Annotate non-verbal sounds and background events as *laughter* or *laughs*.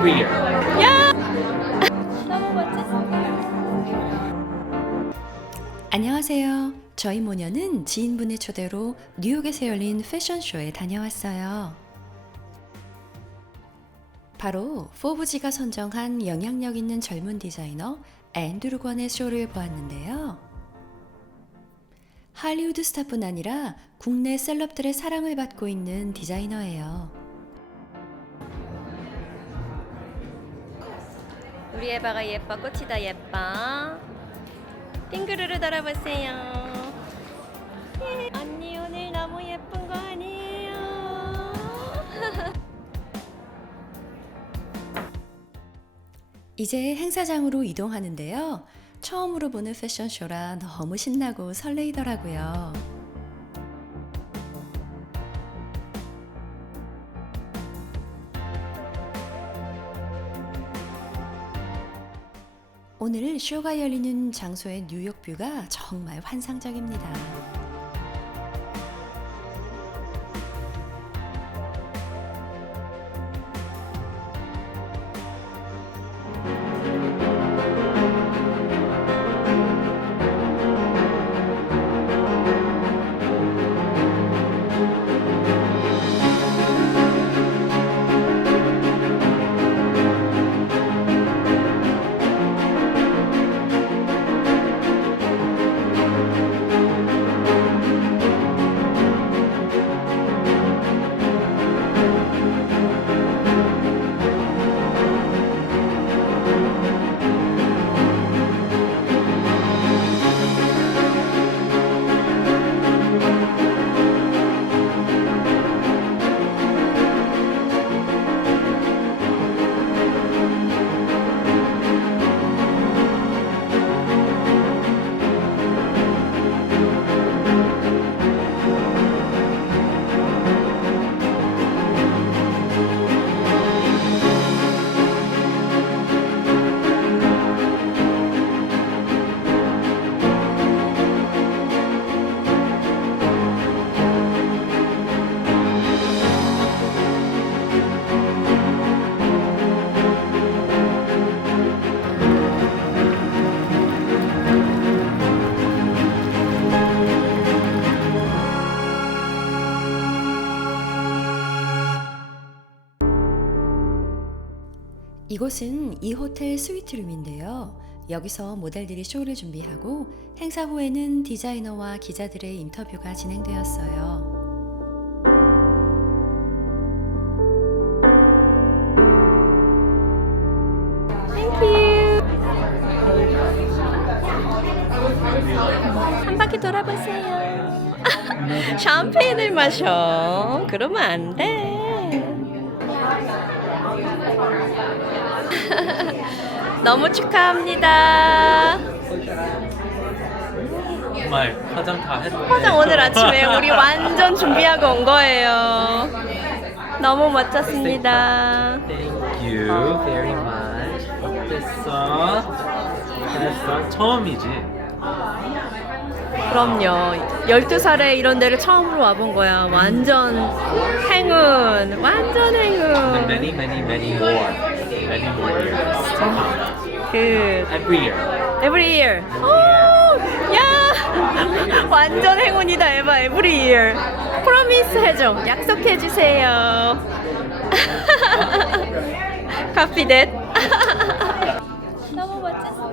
year. 너무 멋졌습니다. 안녕하세요. 저희 모녀는 지인분의 초대로 뉴욕에서 열린 패션쇼에 다녀왔어요. 바로 포브지가 선정한 영향력 있는 젊은 디자이너 앤드루 권의 쇼를 보았는데요. 할리우드 스타뿐 아니라 국내 셀럽들의 사랑을 받고 있는 디자이너예요. 우리 에바가 예뻐, 꽃이 다 예뻐. 빙그르르 달아보세요. 예, 언니 오늘 너무 예쁜 거 아니에요? *laughs* 이제 행사장으로 이동하는데요. 처음으로 보는 패션쇼라 너무 신나고 설레이더라고요. 오늘 쇼가 열리는 장소의 뉴욕 뷰가 정말 환상적입니다. 이곳은 이 호텔 스위트룸인데요. 여기서 모델들이 쇼를 준비하고 행사 후에는 디자이너와 기자들의 인터뷰가 진행되었어요. 돌아보세요. *laughs* 샴페인을 마셔. 그러면 안 돼. *laughs* 너무 축하합니다. 정말 화장 다 했네. 화장 오늘 아침에 우리 완전 준비하고 온 거예요. 너무 멋졌습니다. Thank you very much. 어땠어? 잘했어? 처음이지? 그럼요. 12살에 이런 데를 처음으로 와본 거야. 완전 행운. 완전 행운. many, many, many more. Many more years. 그 Every year. every year. 오, 야! 완전 행운이다, 에바. every year. 프로미스 해줘. 약속해 주세요. 카피 넷. 너무 멋졌어.